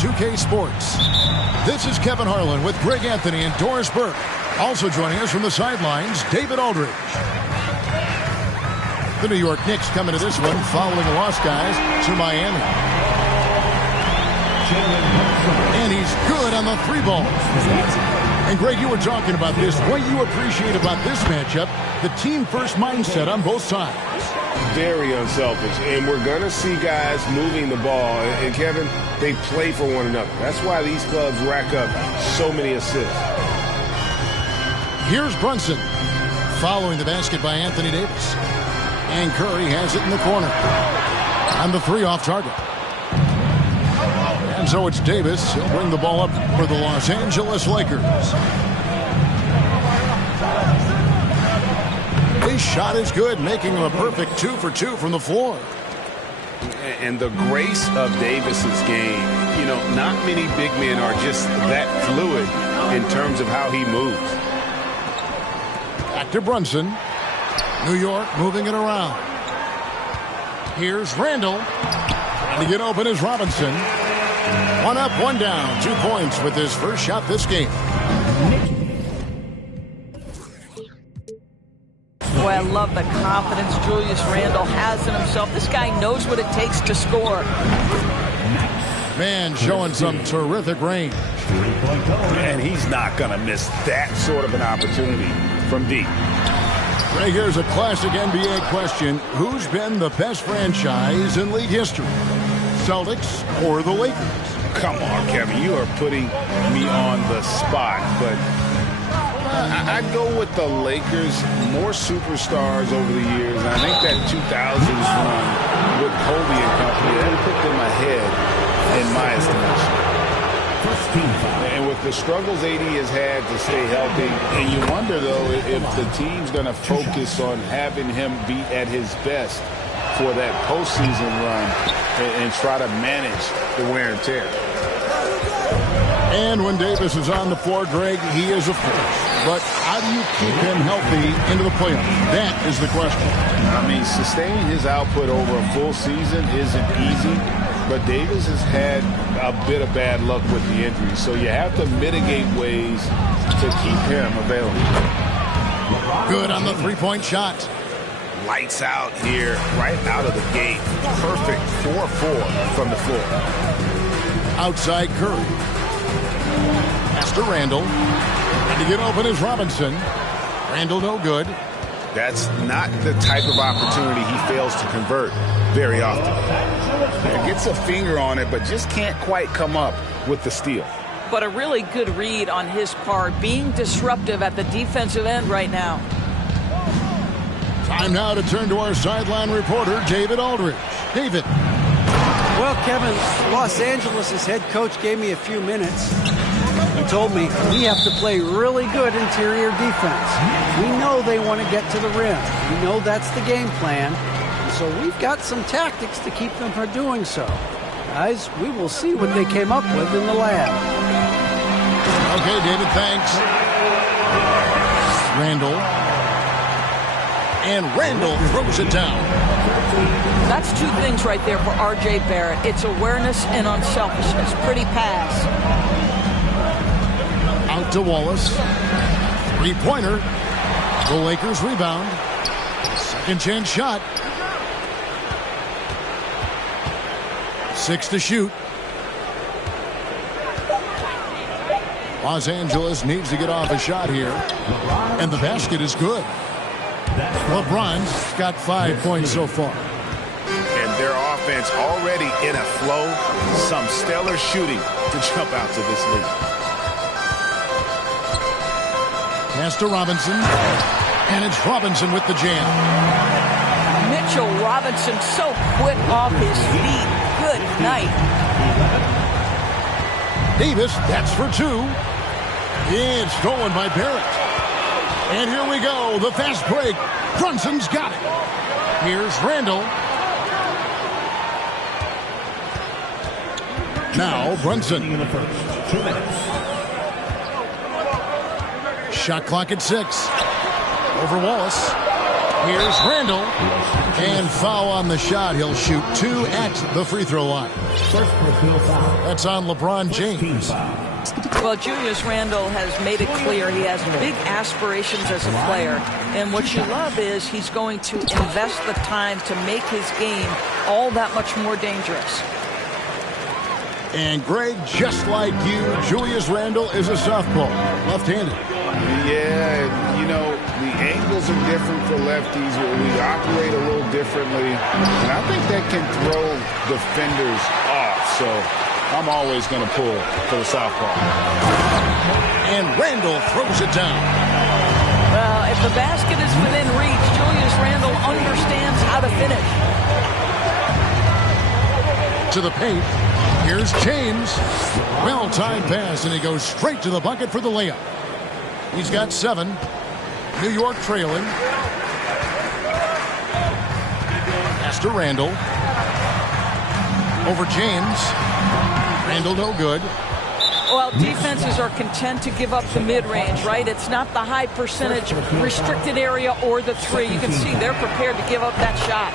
2K Sports. This is Kevin Harlan with Greg Anthony and Doris Burke. Also joining us from the sidelines, David Aldridge. The New York Knicks coming to this one following a loss, guys, to Miami. And he's good on the three ball. And Greg, you were talking about this. What you appreciate about this matchup, the team-first mindset on both sides. Very unselfish. And we're going to see guys moving the ball. And Kevin, they play for one another. That's why these clubs rack up so many assists. Here's Brunson. Following the basket by Anthony Davis. And Curry has it in the corner. And the three off target. And so it's Davis. He'll bring the ball up for the Los Angeles Lakers. His shot is good, making him a perfect 2 for 2 from the floor. And the grace of Davis's game, you know, not many big men are just that fluid in terms of how he moves. Back to Brunson. New York moving it around. Here's Randall. Trying to get open is Robinson. One up, one down. 2 points with his first shot this game. Boy, I love the confidence Julius Randle has in himself. This guy knows what it takes to score. Man showing some terrific range. And he's not going to miss that sort of an opportunity from deep. Right, here's a classic NBA question. Who's been the best franchise in league history? Celtics or the Lakers? Come on, Kevin. You are putting me on the spot, but I'd go with the Lakers. More superstars over the years. And I think that 2000s run with Kobe and company, that put them ahead in my estimation. And with the struggles AD has had to stay healthy, and you wonder, though, if the team's going to focus on having him be at his best for that postseason run and try to manage the wear and tear. And when Davis is on the floor, Greg, he is a force. But how do you keep him healthy into the playoffs? That is the question. I mean, sustaining his output over a full season isn't easy, but Davis has had a bit of bad luck with the injury, so you have to mitigate ways to keep him available. Good on the three-point shot. Lights out here, right out of the gate. Perfect 4-4 from the floor. Outside Curry. Pass to Randall. And to get open is Robinson. Randall no good. That's not the type of opportunity he fails to convert very often. He gets a finger on it, but just can't quite come up with the steal. But a really good read on his part, being disruptive at the defensive end right now. Time now to turn to our sideline reporter, David Aldridge. David. Well, Kevin, Los Angeles' head coach gave me a few minutes. He told me we have to play really good interior defense. We know they want to get to the rim. We know that's the game plan. So we've got some tactics to keep them from doing so. Guys, we will see what they came up with in the lab. Okay, David, thanks. Randall. And Randall throws it down. That's two things right there for R.J. Barrett. It's awareness and unselfishness. Pretty pass. Out to Wallace. Three-pointer. The Lakers rebound. Second chance shot. 6 to shoot. Los Angeles needs to get off a shot here. And the basket is good. LeBron's got 5 points so far. And their offense already in a flow. Some stellar shooting to jump out to this lead. Pass to Robinson. And it's Robinson with the jam. Mitchell Robinson so quick off his feet. Good night. Davis, that's for 2. It's stolen by Barrett. And here we go, the fast break. Brunson's got it. Here's Randall. Now Brunson. Shot clock at 6. Over Wallace. Here's Randall. And foul on the shot. He'll shoot 2 at the free throw line. That's on LeBron James. Well, Julius Randle has made it clear he has big aspirations as a player. And what you love is he's going to invest the time to make his game all that much more dangerous. And Greg, just like you, Julius Randle is a southpaw, left-handed. Yeah, you know, the angles are different for lefties. We operate a little differently. And I think that can throw defenders off. So I'm always going to pull for the southpaw. And Randle throws it down. Well, if the basket is within reach, Julius Randle understands how to finish. To the paint. Here's James. Well-timed pass, and he goes straight to the bucket for the layup. He's got 7. New York trailing. Pass to Randle. Over James. Randle no good. Well, defenses are content to give up the mid-range, right? It's not the high percentage restricted area or the 3. You can see they're prepared to give up that shot.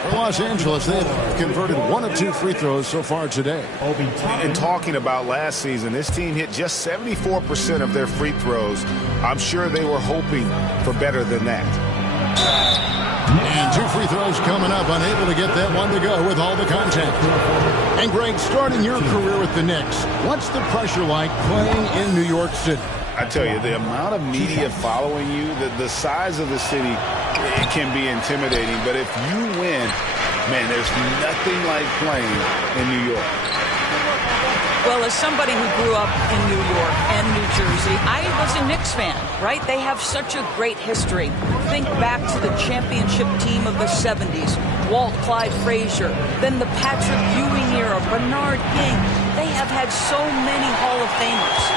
For Los Angeles, they've converted 1 of 2 free throws so far today. And talking about last season, this team hit just 74% of their free throws. I'm sure they were hoping for better than that. And 2 free throws coming up, unable to get that one to go with all the contact. And Greg, starting your career with the Knicks, what's the pressure like playing in New York City? I tell you, the amount of media following you, the size of the city, it can be intimidating. But if you win, man, there's nothing like playing in New York. Well, as somebody who grew up in New York and New Jersey, I was a Knicks fan, right? They have such a great history. Think back to the championship team of the 70s, Walt Clyde Frazier, then the Patrick Ewing era, Bernard King. They have had so many Hall of Famers.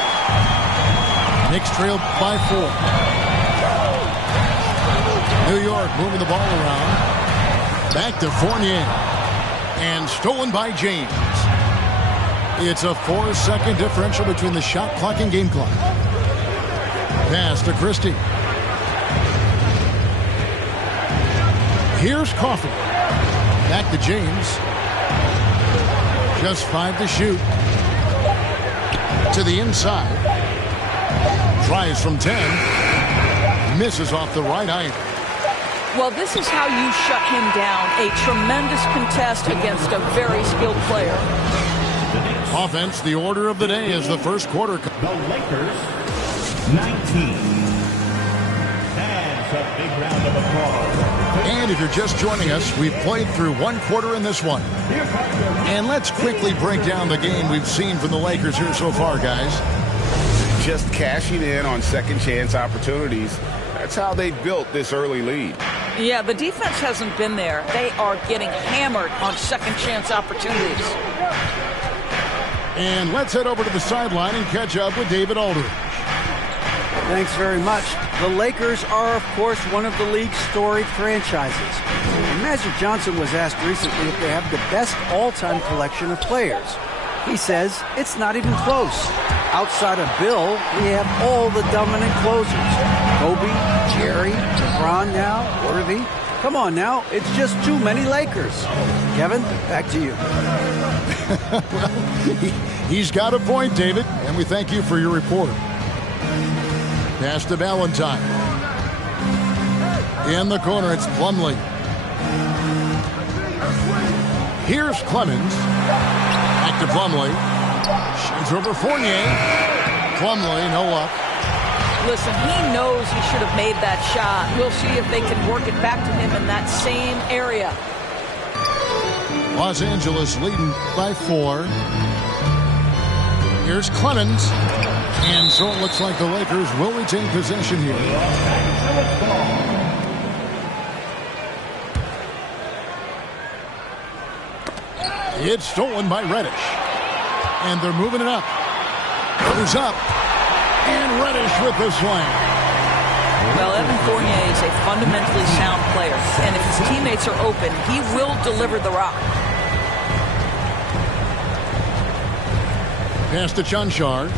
Knicks trailed by 4. New York moving the ball around. Back to Fournier. And stolen by James. It's a 4-second differential between the shot clock and game clock. Pass to Christie. Here's Coffey. Back to James. Just 5 to shoot. To the inside. Tries from 10. Misses off the right eye. Well, this is how you shut him down. A tremendous contest against a very skilled player. Offense, the order of the day is the first quarter. The Lakers, 19. That's a big round of applause. And if you're just joining us, we've played through 1 quarter in this one. And let's quickly break down the game we've seen from the Lakers here so far, guys. Just cashing in on second chance opportunities. That's how they built this early lead. Yeah, the defense hasn't been there. They are getting hammered on second chance opportunities. And let's head over to the sideline and catch up with David Aldridge. Thanks very much. The Lakers are, of course, one of the league's storied franchises. And Magic Johnson was asked recently if they have the best all-time collection of players. He says it's not even close. Outside of Bill, we have all the dominant closers. Kobe, Jerry, LeBron now, Worthy. Come on now, it's just too many Lakers. Kevin, back to you. Well, he's got a point, David, and we thank you for your report. Pass to Valentine. In the corner, it's Plumlee. Here's Clemens. Back to Plumlee. Shoots over Fournier. Plumlee, no luck. Listen, he knows he should have made that shot. We'll see if they can work it back to him in that same area. Los Angeles leading by 4. Here's Clemens. And so it looks like the Lakers will retain possession here. It's stolen by Reddish. And they're moving it up. Goes up. And Reddish with the slam. Well, Evan Fournier is a fundamentally sound player. And if his teammates are open, he will deliver the rock. Pass to Chanchar.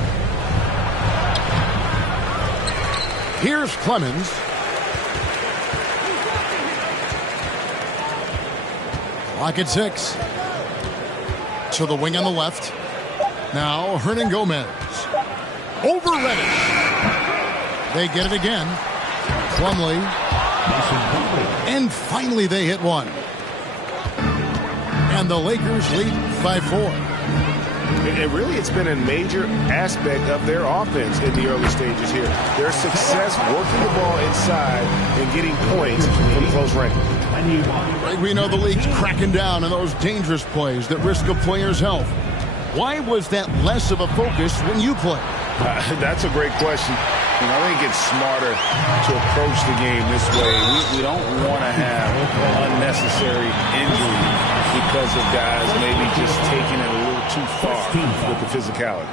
Here's Clemens. Lock at 6. To the wing on the left. Now Hernan Gomez. Over Reddish. They get it again. Plumlee. And finally they hit one. And the Lakers lead by 4. And really, it's been a major aspect of their offense in the early stages here. Their success working the ball inside and getting points from close range. We know the league's cracking down on those dangerous plays that risk a player's health. Why was that less of a focus when you play? That's a great question. And I think it's smarter to approach the game this way. We don't want to have unnecessary injury because of guys maybe just taking it a little too far with the physicality.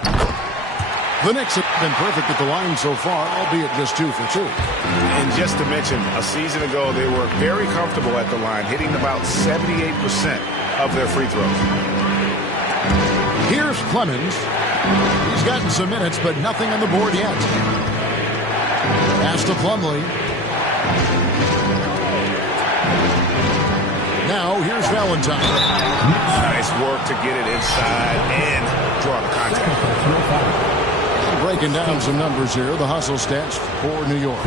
The Knicks have been perfect at the line so far, albeit just 2 for 2. And just to mention, a season ago, they were very comfortable at the line, hitting about 78% of their free throws. Here's Clemens. He's gotten some minutes, but nothing on the board yet. Pass to Plumlee. Now here's Valentine. Nice work to get it inside and draw the contact. Breaking down some numbers here, the hustle stats for New York.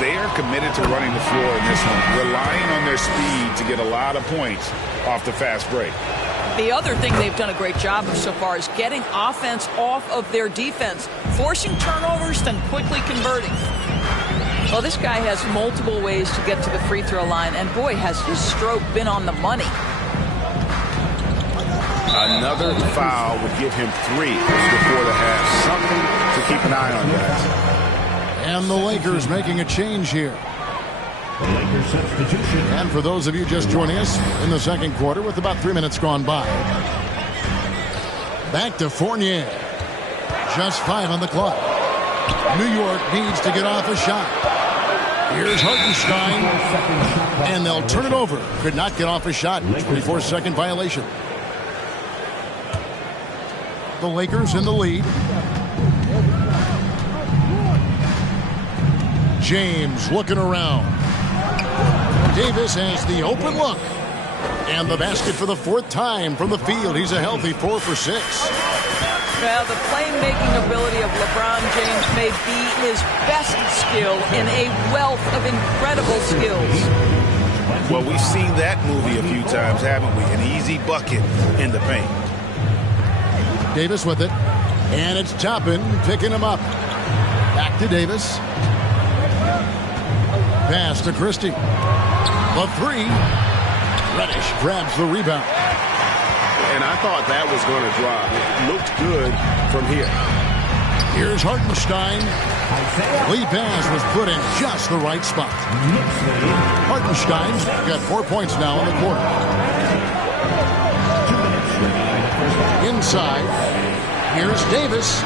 They are committed to running the floor in this one, relying on their speed to get a lot of points off the fast break. The other thing they've done a great job of so far is getting offense off of their defense, forcing turnovers, then quickly converting. Well, this guy has multiple ways to get to the free throw line, and boy, has his stroke been on the money. Another foul would give him 3 before the half. Something to keep an eye on, guys. And the Lakers making a change here. The Lakers substitution. And for those of you just joining us in the second quarter with about 3 minutes gone by. Back to Fournier. Just 5 on the clock. New York needs to get off a shot. Here's Hartenstein. And they'll turn it over. Could not get off a shot. 24-second violation. The Lakers in the lead. James looking around. Davis has the open look. And the basket for the 4th time from the field. He's a healthy 4 for 6. Well, the playmaking ability of LeBron James may be his best skill in a wealth of incredible skills. Well, we've seen that movie a few times, haven't we? An easy bucket in the paint. Davis with it. And it's Toppin picking him up. Back to Davis. Pass to Christie. The 3. Reddish grabs the rebound. And I thought that was going to drop. It looked good from here. Here's Hartenstein. Lead pass was put in just the right spot. Hartenstein's got 4 points now in the quarter. Inside. Here's Davis.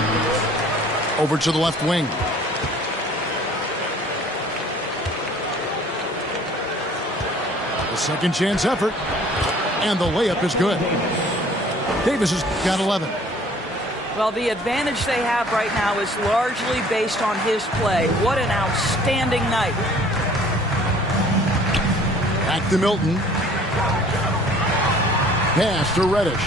Over to the left wing. The second chance effort. And the layup is good. Davis has got 11. Well, the advantage they have right now is largely based on his play. What an outstanding night. Back to Milton. Pass to Reddish.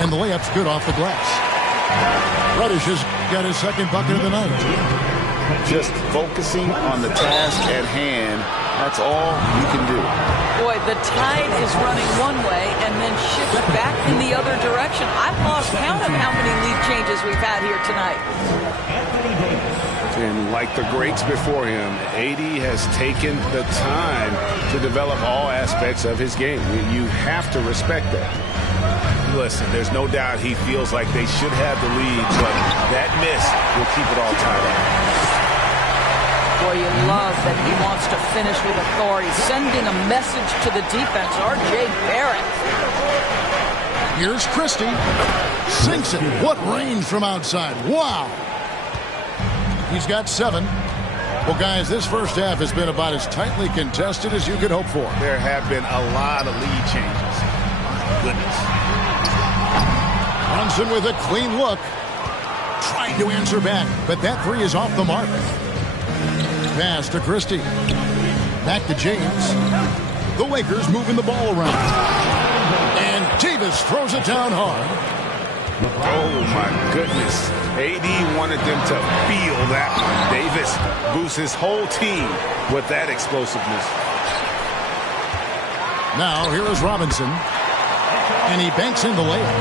And the layup's good off the glass. Reddish has got his second bucket of the night. Just focusing on the task at hand, that's all you can do. Boy, the tide is running one way and then shifts back in the other direction. I've lost count of how many lead changes we've had here tonight. And like the greats before him, AD has taken the time to develop all aspects of his game. You have to respect that. Listen, there's no doubt he feels like they should have the lead, but that miss will keep it all tied up. Boy, you love that he wants to finish with authority, sending a message to the defense. R.J. Barrett. Here's Christie. Sinks it. What range from outside. Wow. He's got 7. Well, guys, this first half has been about as tightly contested as you could hope for. There have been a lot of lead changes. My goodness. Brunson with a clean look. Trying to answer back, but that three is off the mark. Pass to Christie. Back to James. The Lakers moving the ball around. And Davis throws it down hard. Oh, my goodness. AD wanted them to feel that one. Davis boosts his whole team with that explosiveness. Now, here is Robinson. And he banks in the layup.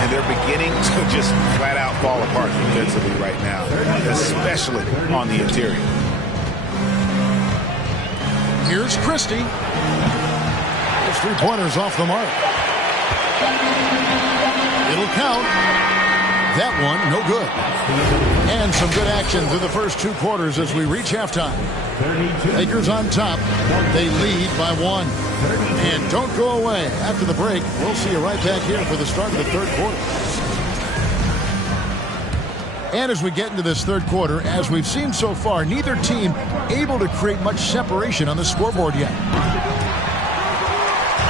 And they're beginning to just flat out fall apart defensively right now, especially on the interior. Here's Christie. His three-pointers off the mark. It'll count. That one, no good. And some good action through the first two quarters as we reach halftime. Lakers on top. They lead by 1. And don't go away. After the break, we'll see you right back here for the start of the third quarter. And as we get into this third quarter, as we've seen so far, neither team able to create much separation on the scoreboard yet.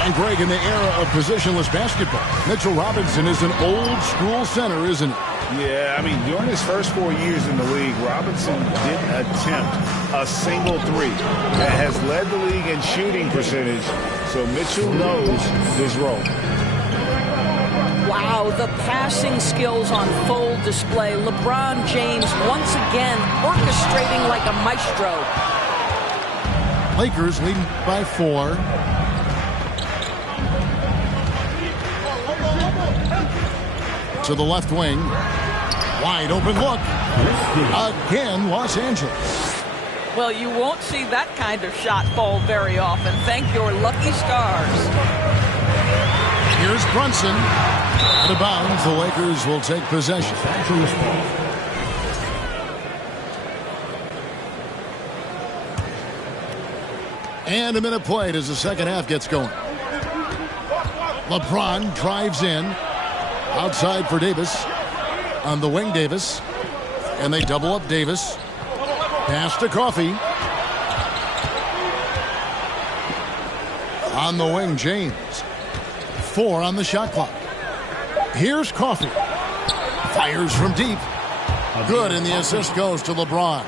And Greg, in the era of positionless basketball, Mitchell Robinson is an old-school center, isn't he? Yeah, I mean, during his first 4 years in the league, Robinson didn't attempt a single three. That has led the league in shooting percentage, so Mitchell knows his role. Wow, the passing skills on full display. LeBron James once again orchestrating like a maestro. Lakers leading by 4. To the left wing. Wide open look. Again, Los Angeles. Well, you won't see that kind of shot fall very often. Thank your lucky stars. Here's Brunson. Out of bounds, the Lakers will take possession. And a minute played as the second half gets going. LeBron drives in. Outside for Davis. On the wing, Davis. And they double up Davis. Pass to Coffey. On the wing, James. 4 on the shot clock. Here's Coffey. Fires from deep. Good, and the assist goes to LeBron.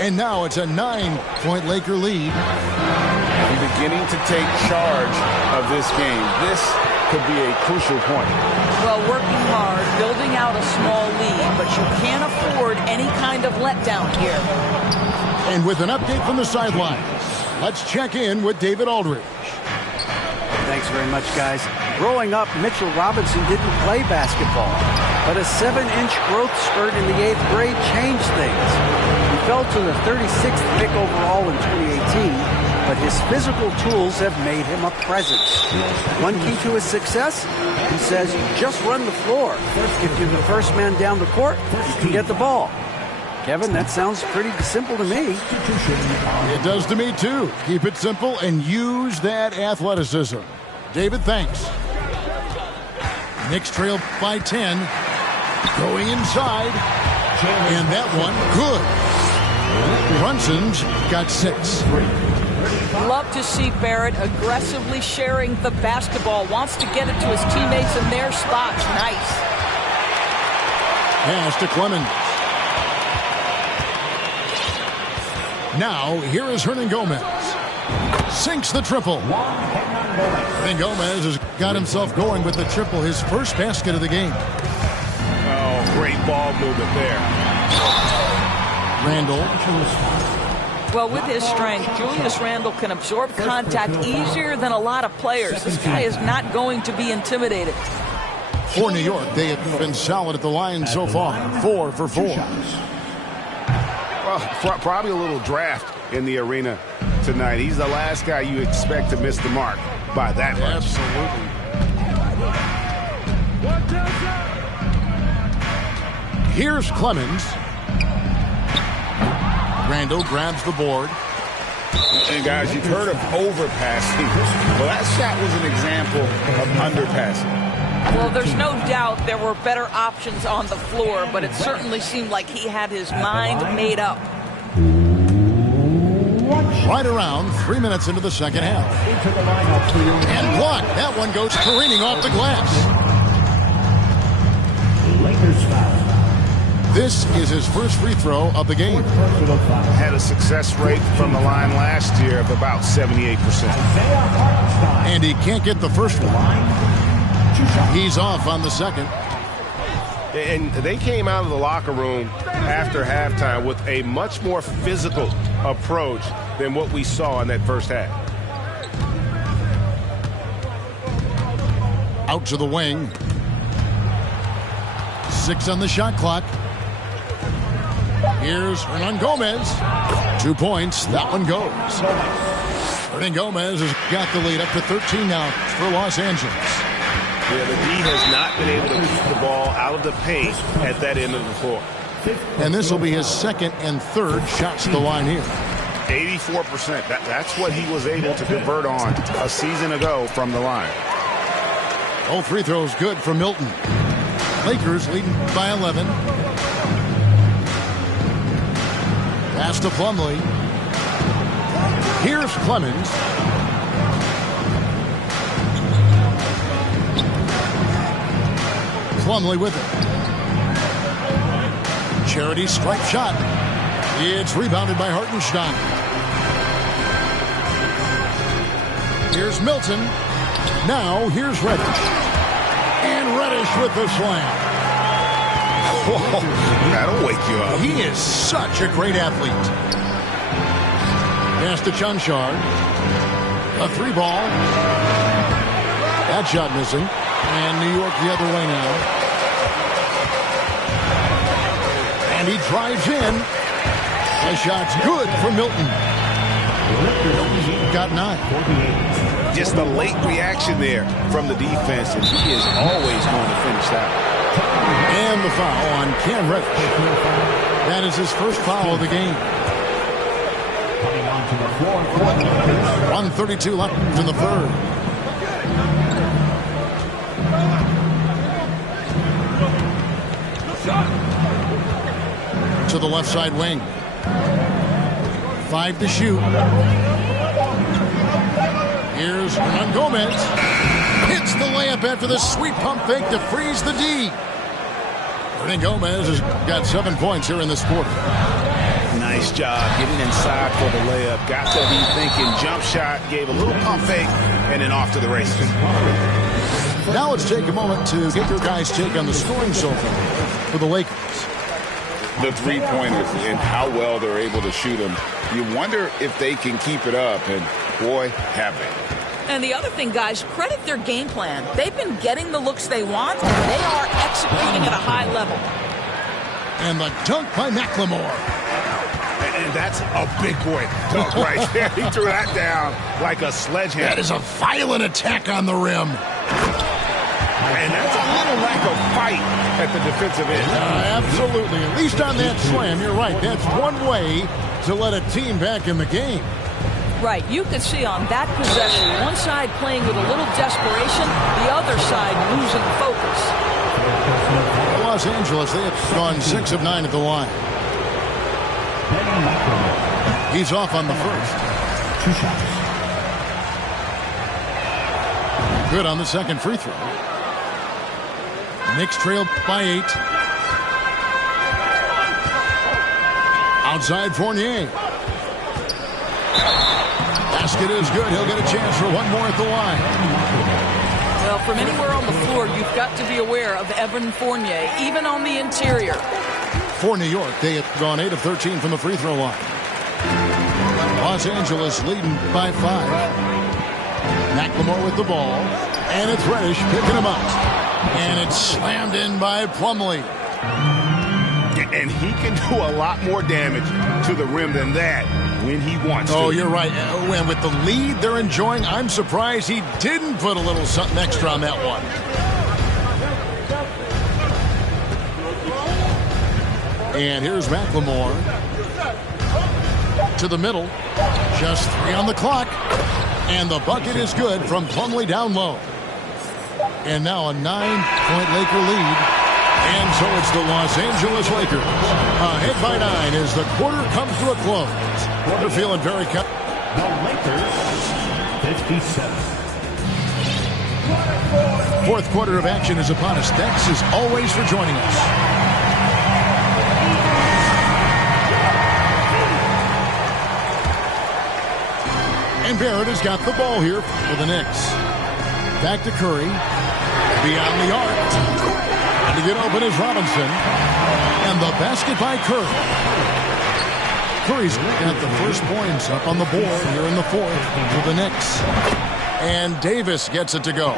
And now it's a 9-point Laker lead. And beginning to take charge of this game. This could be a crucial point. Well, working hard, building out a small lead, but you can't afford any kind of letdown here. And with an update from the sidelines, let's check in with David Aldridge. Thanks very much, guys. Growing up, Mitchell Robinson didn't play basketball, but a 7-inch growth spurt in the 8th grade changed things. He fell to the 36th pick overall in 2018, but his physical tools have made him a presence. One key to his success, he says, just run the floor. If you're the first man down the court, you can get the ball. Kevin, that sounds pretty simple to me. It does to me, too. Keep it simple and use that athleticism. David, thanks. Knicks trail by 10. Going inside. And that one, good. Brunson's got 6. Love to see Barrett aggressively sharing the basketball. Wants to get it to his teammates in their spots. Nice. Pass to Clemens. Now, here is Hernan Gomez. Sinks the triple. And Gomez has got himself going with the triple, his first basket of the game. Oh, great ball movement there. Randall. Well, with his strength, Julius Randle can absorb contact easier than a lot of players. This guy is not going to be intimidated. For New York, they have been solid at the line so far. 4 for 4. Well, probably a little draft in the arena tonight. He's the last guy you expect to miss the mark by that much. Absolutely. Here's Clemens. Randall grabs the board. And guys, you've heard of overpassing. Well, that shot was an example of underpassing. Well, there's no doubt there were better options on the floor, but it certainly seemed like he had his mind made up. Right around 3 minutes into the second half. And blocked. That one goes careening off the glass. Lakers This is his first free throw of the game. Had a success rate from the line last year of about 78%. And he can't get the first one. He's off on the second. And they came out of the locker room after halftime with a much more physical approach than what we saw in that first half. Out to the wing. 6 on the shot clock. Here's Hernan Gomez. 2 points. That one goes. Hernan Gomez has got the lead up to 13 now for Los Angeles. Yeah, the D has not been able to keep the ball out of the paint at that end of the floor. And this will be his second and third shots to the line here. 84%. That's what he was able to convert on a season ago from the line. All free throws good for Milton. Lakers leading by 11. Pass to Plumlee. Here's Clemens. Plumlee with it. Charity stripe shot. It's rebounded by Hartenstein. Here's Milton. Now here's Reddish. And Reddish with the slam. Whoa, that'll wake you up. He is such a great athlete. Pass to Chanchar. A 3-ball. That shot missing. And New York the other way now. And he drives in. The shot's good for Milton. Got 9. Just the late reaction there from the defense, and he is always going to finish that. And the foul on Cam Reddish. That is his first foul of the game. 1:32 left in the third. To the left side wing. 5 to shoot. Here's Hernan Gomez. Hits the layup after the sweet pump fake to freeze the D. Hernan Gomez has got 7 points here in this quarter. Nice job getting inside for the layup. Got to be thinking jump shot, gave a little pump fake, and then off to the races. Now let's take a moment to get your guys' take on the scoring so far for the Lakers. The three-pointers and how well they're able to shoot them. You wonder if they can keep it up, and boy, have they. And the other thing, guys, credit their game plan. They've been getting the looks they want, and they are executing at a high level. And the dunk by McLemore. And that's a big boy dunk right there. He threw that down like a sledgehammer. That is a violent attack on the rim. And that's a little lack of fight at the defensive end. Absolutely. At least on that slam, you're right. That's one way to let a team back in the game. Right. You could see on that possession, one side playing with a little desperation, the other side losing focus. Los Angeles, they have gone 6 of 9 at the line. He's off on the first. 2 shots. Good on the second free throw. Knicks trail by 8. Outside Fournier. Basket is good. He'll get a chance for one more at the line. Well, from anywhere on the floor, you've got to be aware of Evan Fournier, even on the interior. For New York, they have gone 8 of 13 from the free throw line. Los Angeles leading by 5. McLemore with the ball. And it's Reddish picking him up. And it's slammed in by Plumlee. And he can do a lot more damage to the rim than that when he wants to. Oh, you're right. And with the lead they're enjoying, I'm surprised he didn't put a little something extra on that one. And here's McLemore. To the middle. Just 3 on the clock. And the bucket is good from Plumlee down low. And now a 9-point Laker lead. And so it's the Los Angeles Lakers. Ahead by 9 as the quarter comes to a close. They're feeling very The Lakers, 57. Fourth quarter of action is upon us. Thanks as always for joining us. And Barrett has got the ball here for the Knicks. Back to Curry. Beyond the arc. And to get open is Robinson. And the basket by Curry. Curry's got the first points up on the board here in the fourth for the Knicks. And Davis gets it to go.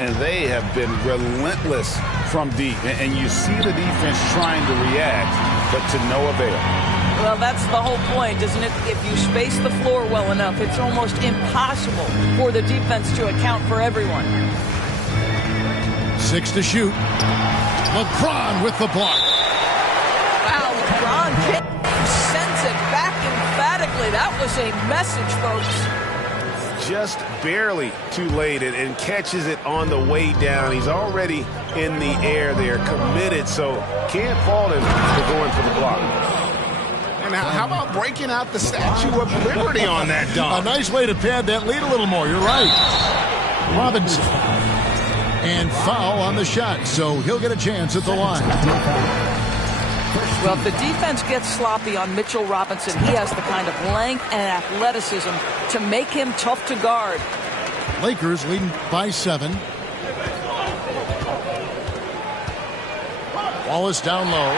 And they have been relentless from deep. And you see the defense trying to react, but to no avail. Well, that's the whole point, isn't it? If you space the floor well enough, it's almost impossible for the defense to account for everyone. 6 to shoot. LeBron with the block. Wow, LeBron James sends it back emphatically. That was a message, folks. Just barely too late and catches it on the way down. He's already in the air there, committed, so can't fault him for going for the block. And how about breaking out the Statue of Liberty on that dunk? A nice way to pad that lead a little more. You're right. Robinson. And foul on the shot, so he'll get a chance at the line. Well, if the defense gets sloppy on Mitchell Robinson, he has the kind of length and athleticism to make him tough to guard. Lakers leading by 7. Wallace down low.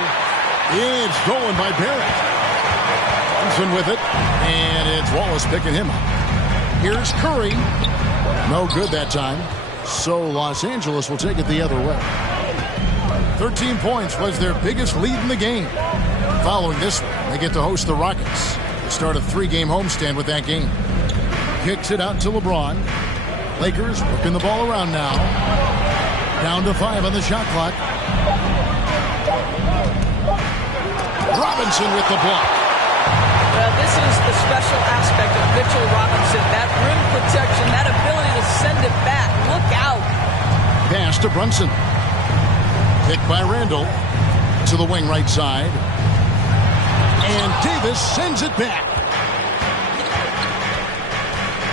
It's stolen by Barrett. Thompson with it, and it's Wallace picking him up. Here's Curry. No good that time. So Los Angeles will take it the other way. 13 points was their biggest lead in the game. Following this one, they get to host the Rockets. They start a 3-game homestand with that game. Kicks it out to LeBron. Lakers working the ball around now. Down to 5 on the shot clock. Robinson with the block. Well, this is the special aspect of Mitchell Robinson. That rim protection, that ability to send it back. Look out. Pass to Brunson. Picked by Randall to the wing right side. And Davis sends it back.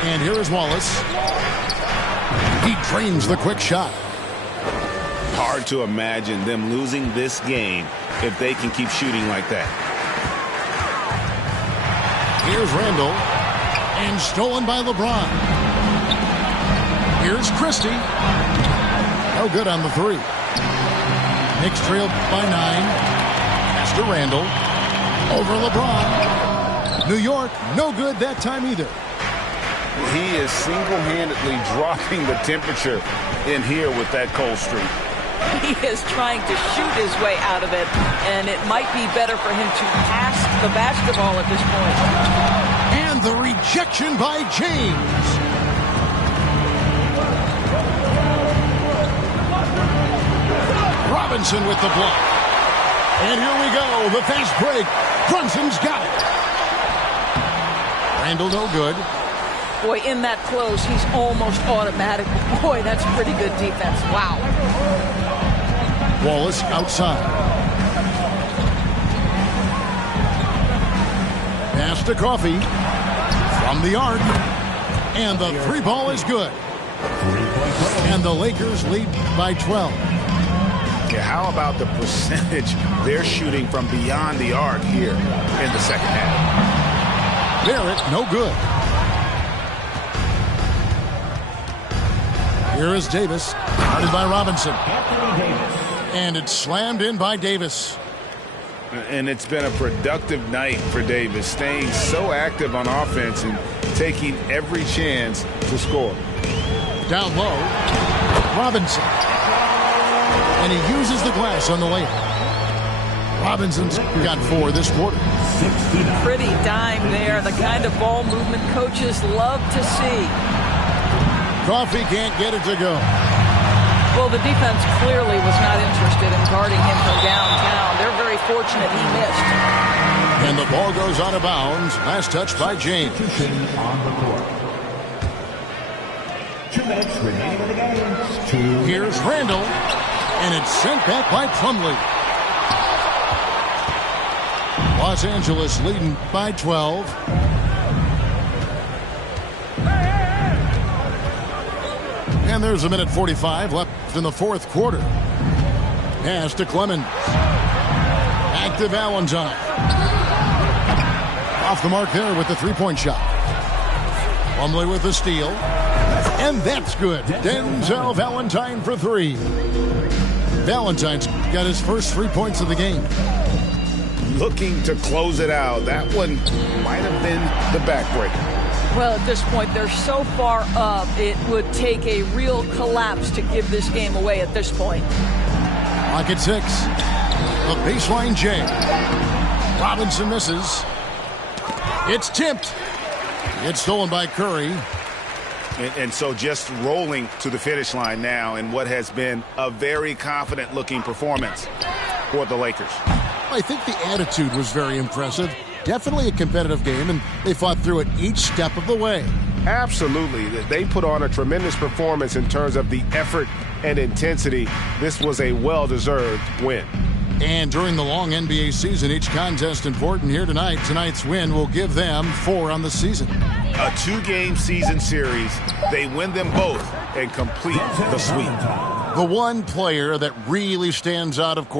And here is Wallace. He drains the quick shot. Hard to imagine them losing this game if they can keep shooting like that. Here's Randall. And stolen by LeBron. Here's Christie. No good on the 3. Knicks trailed by 9. Pass to Randall. Over LeBron. New York, no good that time either. He is single-handedly dropping the temperature in here with that cold streak. He is trying to shoot his way out of it, and it might be better for him to pass the basketball at this point. And the rejection by James. Robinson with the block. And here we go, the fast break. Brunson's got it. Randall no good. Boy, in that close, he's almost automatic. Boy, that's pretty good defense. Wow. Wallace outside. Pass to Coffee. From the arc. And the 3 ball is good. And the Lakers lead by 12. Yeah, how about the percentage they're shooting from beyond the arc here in the second half? Barrett, no good. Here is Davis, guarded by Robinson. And it's slammed in by Davis. And it's been a productive night for Davis, staying so active on offense and taking every chance to score. Down low, Robinson. And he uses the glass on the layup. Robinson's got 4 this quarter. Pretty dime there, the kind of ball movement coaches love to see. Coffee can't get it to go. Well, the defense clearly was not interested in guarding him from downtown. They're very fortunate he missed. And the ball goes out of bounds. Last touch by James. 2 minutes remaining in the game. Here's Randall. And it's sent back by Plumlee. Los Angeles leading by 12. And there's 1:45 left in the fourth quarter. Pass to Clemens. Back to Valentine. Off the mark there with the 3-point shot. Plumlee with the steal. And that's good. Denzel Valentine for 3. Valentine's got his first 3 points of the game. Looking to close it out. That one might have been the backbreaker. Well, at this point, they're so far up, it would take a real collapse to give this game away at this point. Clock at 6. The baseline J. Robinson misses. It's tipped. It's stolen by Curry. And so just rolling to the finish line now in what has been a very confident-looking performance for the Lakers. I think the attitude was very impressive. Definitely a competitive game, and they fought through it each step of the way. Absolutely. They put on a tremendous performance in terms of the effort and intensity. This was a well-deserved win. And during the long NBA season, each contest important here tonight. Tonight's win will give them 4 on the season. A 2-game season series. They win them both and complete the sweep. The one player that really stands out, of course,